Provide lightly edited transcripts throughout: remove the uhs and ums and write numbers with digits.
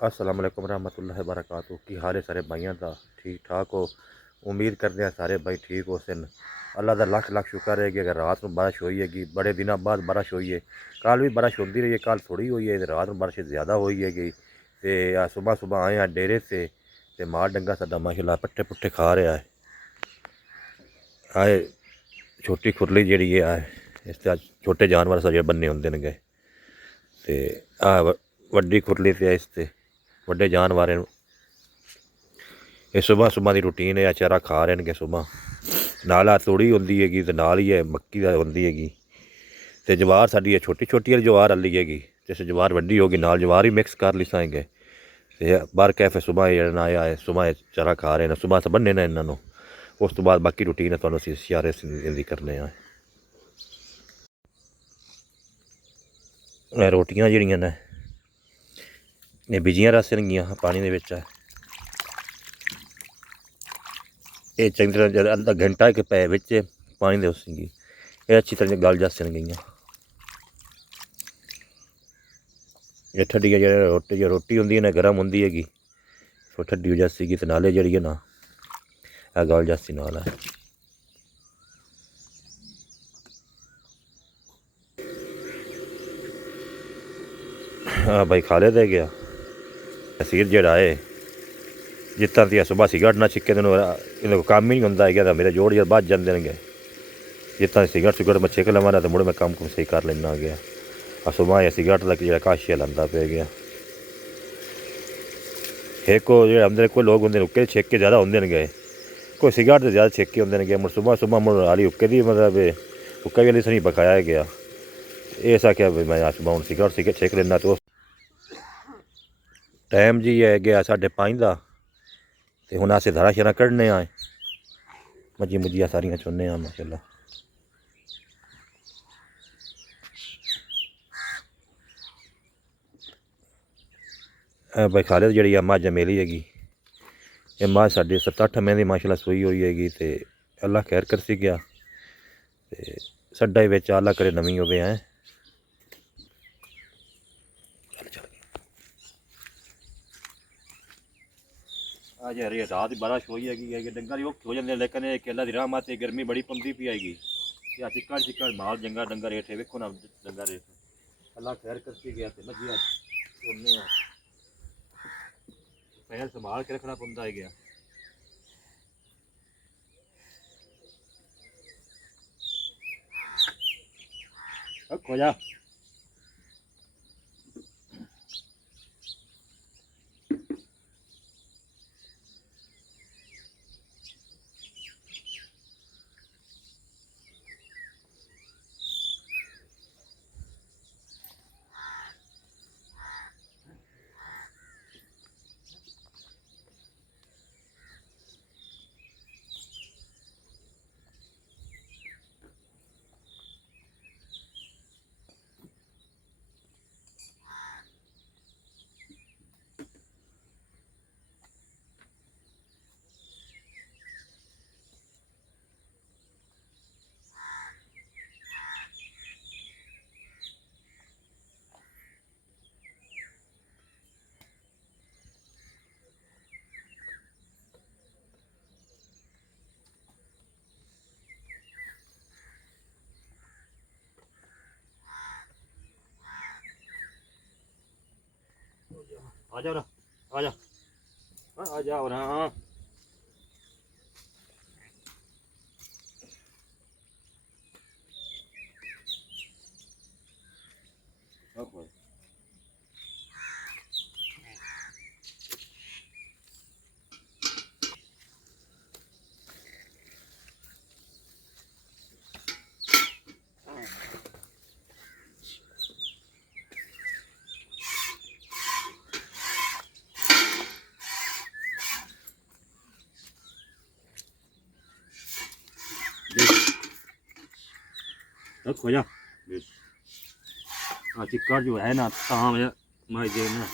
السلام علیکم ورحمۃ اللہ وبرکاتہ کی حال ہے سارے بھائیاں دا ٹھیک ٹھاک ہو امید کرتے ہیں سارے بھائی ٹھیک ہو سن اللہ دا لکھ لکھ شکر ہے کہ اگر رات میں بارش ہوئی ہے گی بڑے دنوں بعد بارش ہوئی ہے کل بھی بارش ہوتی رہی ہے کل تھوڑی ہوئی ہے رات میں بارش زیادہ ہوئی ہے گی تے صبح صبح آئے ہیں ڈیرے سے تے مال ڈنگا سدا ماشاءاللہ پٹھے پٹھے کھا رہا ہے آئے چھوٹی کھرلی جیڑی ہے آئے اس تے چھوٹے جانور سجے بننے ہوندے نے گئے تے وڈی کھرلی تے اس تے وڈے جانور یہ صبح صبح کی روٹین ہے چارہ کھا رہے ہیں کہ صبح نال توڑی ہوندی ہے گی تے نال ہی ہے مکی دا ہوندی ہے گی تے جوار ساری ہے چھوٹی چھوٹی والی جوار ہلی ہے گی جیسے جوار وڈی ہوگی نال جوار ہی مکس کر لی سائیں گے تے بار کیفے صبح آیا ہے صبح چارہ کھا رہے ہیں صبح سے بننے نے انہوں اس تو بعد باقی روٹین ہے تھوڑا اسی سیارے دی کرنے روٹیاں جڑیاں نے یہ بجیاں رسن گیاں پانی دے وچ یہ چنگی طرح ادھا گھنٹہ کے پے بچ پانی دے اس گی یہ اچھی طرح گل جاسن گئیاں یہ ٹھڈی جو روٹی ہوندی ہے نا گرم ہوندی ہے گی وہ ٹھڈی ہو جاسی گی تے نالے جڑی ہے نا گل جاسی نال ہے ہاں بھائی کھا لے دے گیا تحصیل جڑا ہے جس طرح دی صبح سگرٹ نہ چھکے تو کام ہی نہیں ہوتا ہے گیا میرے جوڑ جب بچ جاندے گے جس طرح سگرٹ میں چھک لوا تو مڑ میں کام صحیح کر لینا گیا صبح یہ سگرٹ تک جا کاشیا لاندہ پہ گیا ایک جو اندر کوئی لوگ ہوندے اکے چھک کے زیادہ ہوندے گئے کوئی سگرٹ تو زیادہ چھکے ہوندے گئے مڑ صبح صبح مڑ آلی اکے دی مطلب اکے والی سنی بکایا گیا ایسا کیا میں صبح ہوں سگرٹ چھک لینا تو ٹائم جی ہے گیا 5:30 دا تے ہن اسے دھڑا شرا کڈنے آئے مجھی مجھیاں ساریاں چننے آ ماشاءاللہ بھائی خالد جڑی ہے مجھ میلی ہے گی یہ مجھ ساڈی 7-8 مہینے دی ماشاءاللہ سوئی ہوئی ہے گی تے اللہ خیر کرسی گیا تے سڈا ہی اللہ کرے نویں ہوے ہیں آج رات بارش ہوئی ہے گی ڈنگر ہی ہو جاتے لیکن اللہ دی رحمت ہے گرمی بڑی پندی پی آئے گی چکڑ چکڑ مال جنگا ڈنگر ہیٹھے ویکھو نا ڈنگر ہیٹھ اللہ خیر کرتی گیا تے مجھے سننے پہل سنبھال کے رکھنا پوندا ہے گیا کھو جا آ جا آ جا آ جا اور ہاں کھو جا چکڑ جو ہے نا تاں میں نا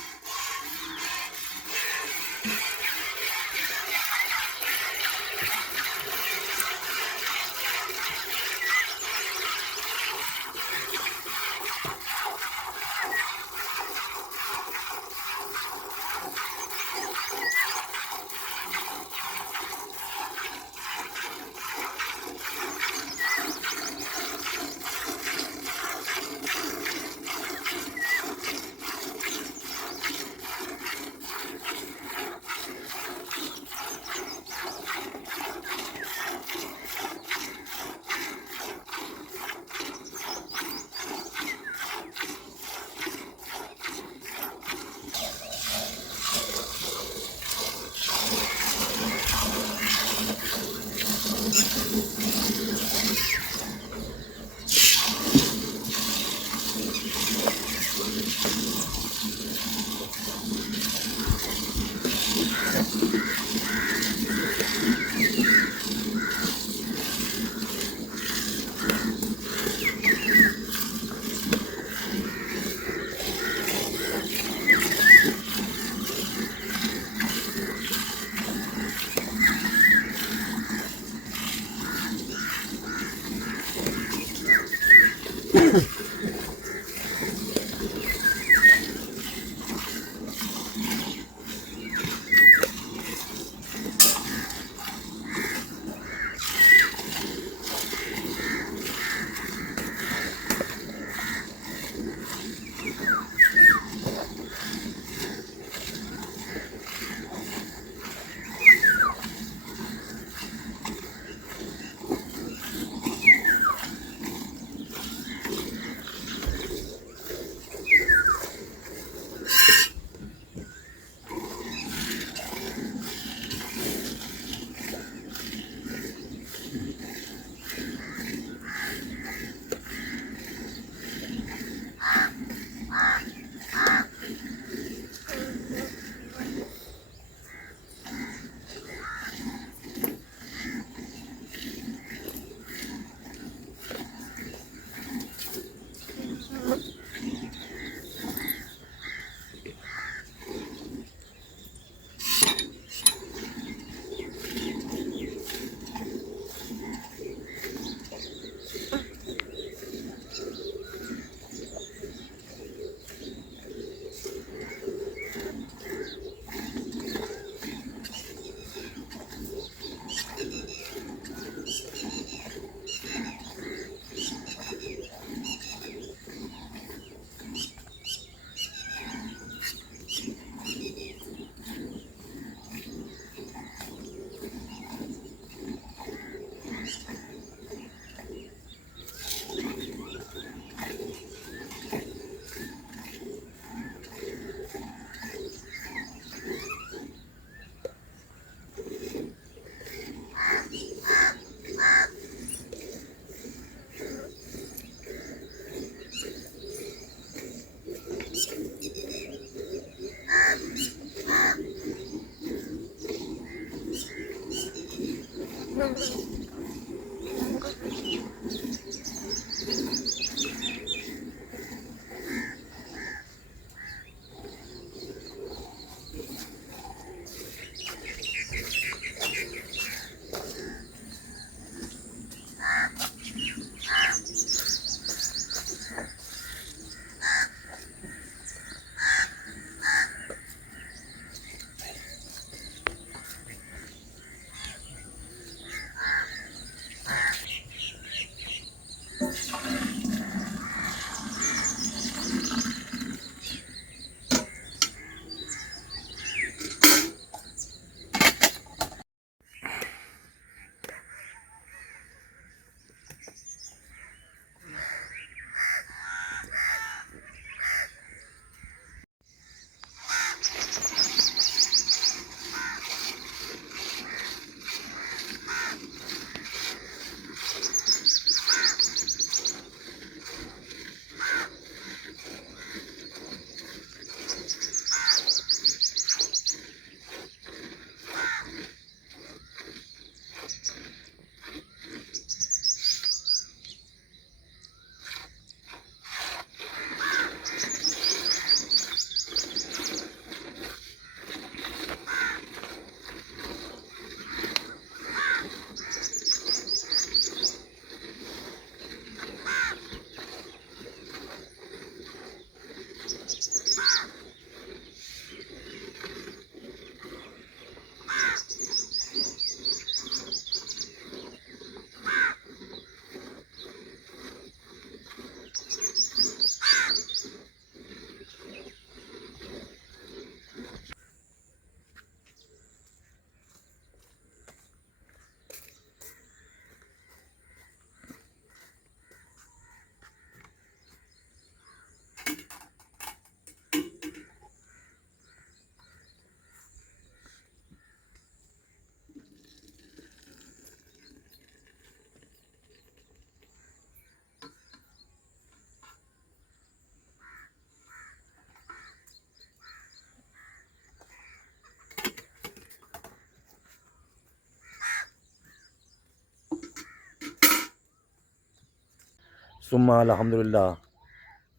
ਸੁਮਾ ਅਲਹਮਦੁਲਿਲਾ।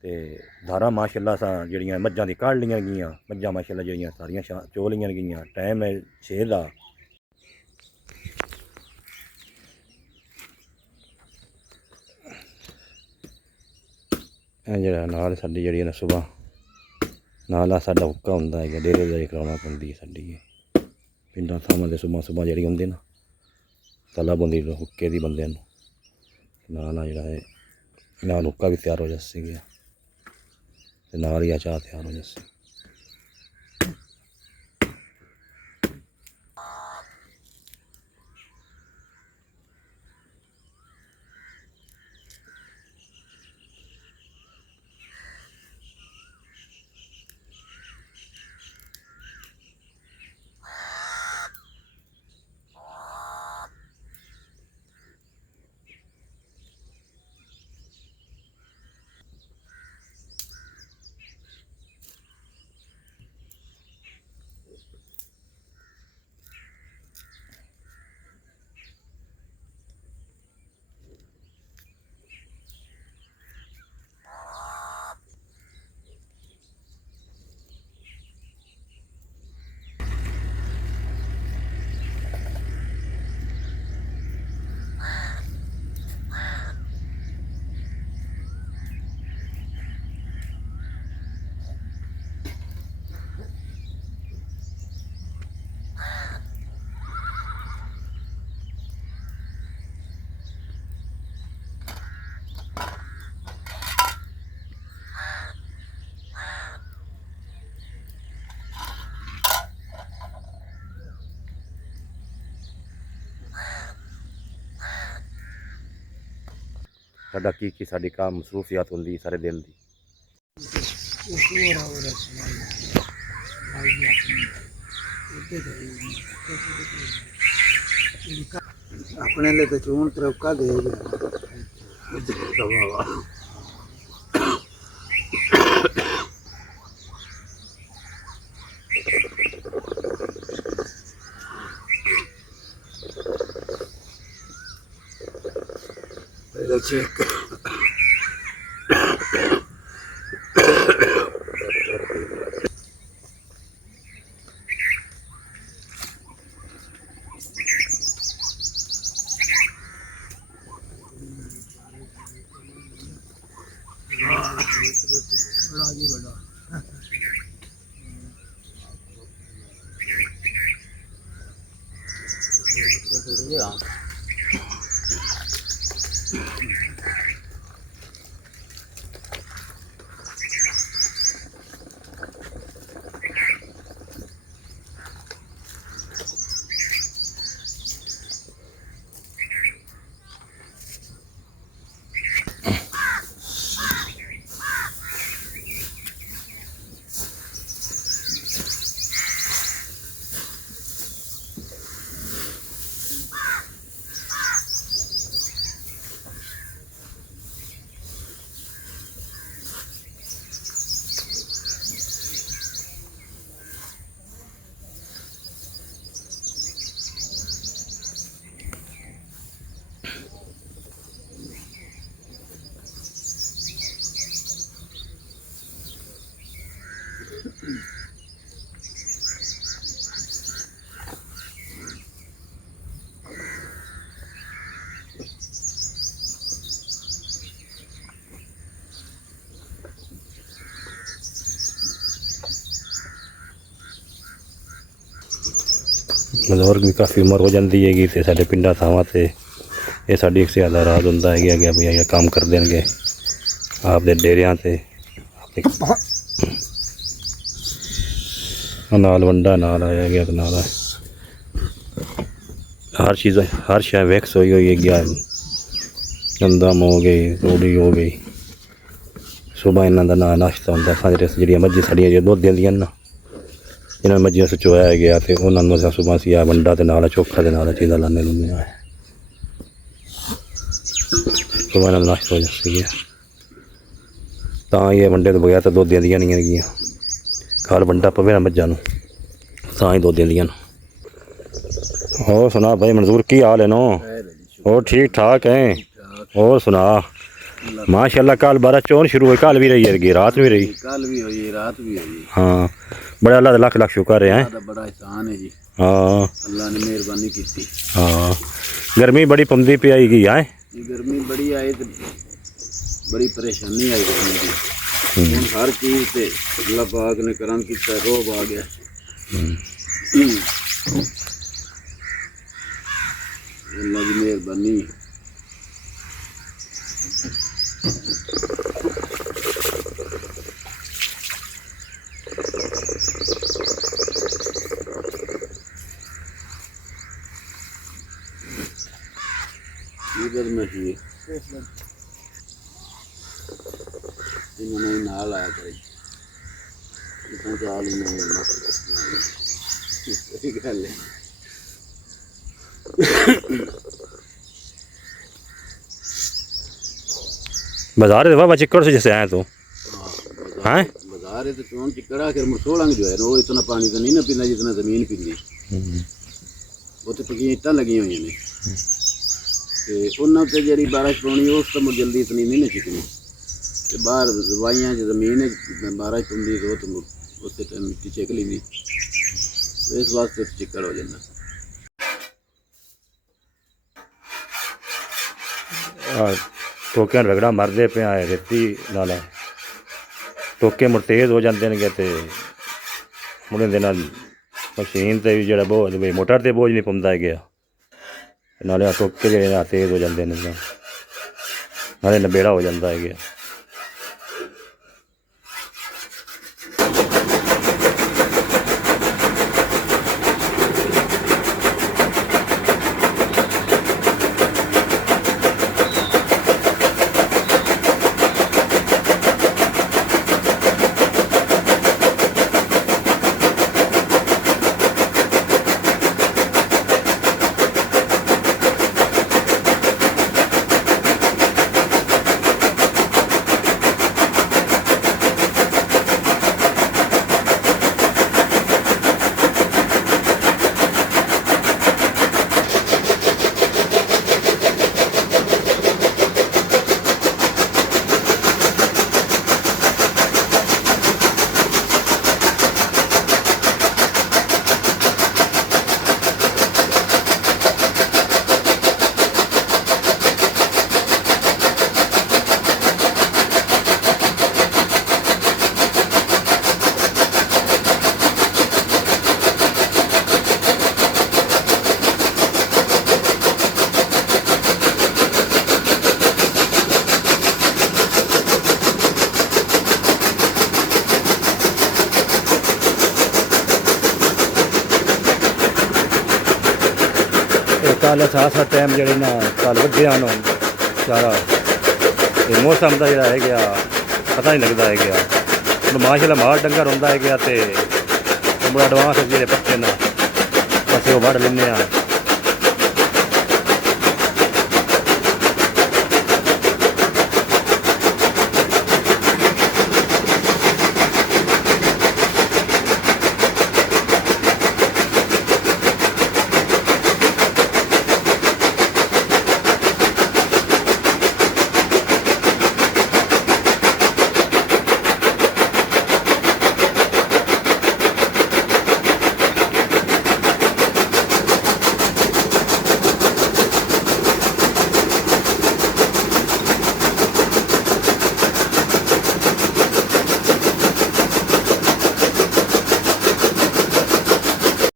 ਤੇ ਧਾਰਾਂ ਮਾਸ਼ਾਅੱਲਾ ਸਾਂ ਜਿਹੜੀਆਂ ਮੱਝਾਂ ਦੀ ਕੱਢ ਲਈਆਂ ਗਈਆਂ, ਮੱਝਾਂ ਮਾਸ਼ਾਅੱਲਾ ਜਿਹੜੀਆਂ ਸਾਰੀਆਂ ਚੋ ਲਈਆਂ ਗਈਆਂ। ਟਾਈਮ ਹੈ 6 ਦਾ। ਇਹ ਜਿਹੜਾ ਨਾਲ ਸਾਡੀ ਜਿਹੜੀ ਨਾ ਸੁਬਾਹ ਨਾਲ ਆ ਸਾਡਾ ਹੁੱਕਾ ਹੁੰਦਾ ਹੈਗਾ, ਡੇਰੇਦਾਰੀ ਕਰਾਉਣਾ ਪੈਂਦੀ ਹੈ ਸਾਡੀ। ਇਹ ਪਿੰਡਾਂ ਥਾਵਾਂ ਦੇ ਸੁਬਾਹ ਜਿਹੜੀ ਹੁੰਦੀ ਨਾ ਤਲਬ ਹੁੰਦੀ ਹੁੱਕੇ ਦੀ ਬੰਦਿਆਂ ਨੂੰ, ਨਾਲ ਆ ਜਿਹੜਾ ਹੈ ਨਾਲ ਹੁੱਕਾ ਵੀ ਤਿਆਰ ਹੋ ਜਾਸੀ ਗਿਆ ਤੇ ਨਾਲ ਹੀ ਆ ਚਾਹ ਤਿਆਰ ਹੋ ਜਾਸੀ। ਸਾਡਾ ਕੀ ਸਾਡੀ ਕੰਮ ਮਸਰੂਫੀਅਤ ਹੁੰਦੀ ਸਾਰੇ ਦਿਨ ਦੀ। ਆਪਣੇ ਲਈ ਤਾਂ ਚੂਨ ਤਰਫਕਾ ਦੇ ਗਿਆ। check. ਬਜ਼ੁਰਗ ਵੀ ਕਾਫੀ ਉਮਰ ਹੋ ਜਾਂਦੀ ਹੈਗੀ ਅਤੇ ਸਾਡੇ ਪਿੰਡਾਂ ਥਾਵਾਂ 'ਤੇ ਇਹ ਸਾਡੀ ਇੱਕ ਸਿਆਲ ਦਾ ਰਾਜ ਹੁੰਦਾ ਹੈਗਾ ਕਿ ਵੀ ਇਹ ਕੰਮ ਕਰ ਦੇਣਗੇ ਆਪਦੇ ਡੇਰਿਆਂ 'ਤੇ ਨਾਲ ਵੰਡਾ ਨਾਲ ਆਇਆ ਗਿਆ ਨਾਲ ਹਰ ਚੀਜ਼ ਹਰ ਸ਼ੈ ਵੈਕਸ ਹੋਈ ਹੋਈ ਹੈਗੀ। ਗੰਦਮ ਹੋ ਗਈ, ਰੋੜੀ ਹੋ ਗਈ। ਸੁਬਾਹ ਇਹਨਾਂ ਦਾ ਨਾਸ਼ਤਾ ਹੁੰਦਾ ਸਾਡੇ ਜਿਹੜੀਆਂ ਮੱਝਾਂ ਸਾਡੀਆਂ ਜੋ ਦੁੱਧ ਦਿੰਦੀਆਂ ਨਾ ਇਹਨਾਂ ਮੱਝੀਆਂ ਚੋਇਆ ਗਿਆ ਅਤੇ ਉਹਨਾਂ ਨੂੰ ਅਸੀਂ ਸੁਬਾਹ ਅਸੀਂ ਆ ਵੰਡਾ ਦੇ ਨਾਲ ਚੋਖਾ ਦੇ ਨਾਲ ਚੀਜ਼ਾਂ ਲਾਉਂਦੇ ਲੁੰਦੇ ਆ ਸੁਬਾਹ ਨਾਲ ਨਾਸ਼ਤਾ ਹੋ ਜਾਂਦਾ ਸੀਗਾ। ਤਾਂ ਇਹ ਵੰਡੇ ਤੋਂ ਬਗੈਰ ਤਾਂ ਦੁੱਧ ਦਿੰਦੀਆਂ ਨਹੀਂ ਹੈਗੀਆਂ। ਖਾਲ ਵੰਡਾ ਪਵੇ ਨਾ ਮੱਝਾਂ ਨੂੰ ਤਾਂ ਹੀ ਦੁੱਧ ਦਿੰਦੀਆਂ ਨੇ। ਹੋਰ ਸੁਣਾ ਭਾਈ ਮਨਜ਼ੂਰ ਕੀ ਹਾਲ ਹੈ ਨੋ? ਹੋਰ ਠੀਕ ਠਾਕ ਹੈ? ਹੋਰ ਸੁਣਾ माशाल्लाह कल बारह चौन शुरू हुई, कल भी रही है, रात भी रही, कल भी हुई रात भी हुई। हाँ बड़ा अल्लाह दा लख लख शुक्र है। बड़ा एहसान है जी, हाँ अल्लाह ने मेहरबानी की। हाँ गर्मी बड़ी पौंदी पे आई गई है, गर्मी बड़ी आई तो बड़ी परेशानी आई गर्मी की। हुण हर चीज़ से अल्लाह पाक ने करम किया, रोब आ गया। अल्लाह की मेहरबानी। इधर में ही इन्होंने नाल आया करे इतना चाल इन्होंने सही गल है। बाजार वाह चिक्कड़ से जैसे आए तो हैं, बाजार है तो चौन चिक्कड़ा फिर मुसोलंग जो है वो इतना पानी तो नहीं ना पीना जितना जमीन पींदी। वो तो पक्की इट्टां लगी हुई ने तो उन्होंने जी बारिश पानी उस तो जल्दी इतनी नहीं ना चिकनी, तो बाहर दवाइयाँ जो जमीन है बारिश पौंदी तो उस टाइम मिट्टी चिक लेंदी, इस वास्ते चिक्कड़ हो जाता। टोके रगड़ा मरदे पे आए रेती नाल टोके मुड़ तेज़ हो जाते हैं तो मुड़े दे नाल मशीन से भी जो बोझ मोटर से बोझ नहीं पौंदा है गया, नाले टोके जो तेज़ हो जाते हैं नाले नबेड़ा हो जाता है गया। कल साथ टाइम जो ना कल वधिया चारा मौसम का जोड़ा है गया पता नहीं लगता है गया। माशाल्लाह माल डंगर होंदा है गया तो बड़ा एडवांस जो पत्ते ना बस वो वढ़ लेने।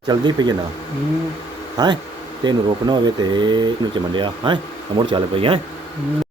चलती पई ना हैं तेन रोकना हो तो चमंडिया हैं मुड़ चल पई हैं।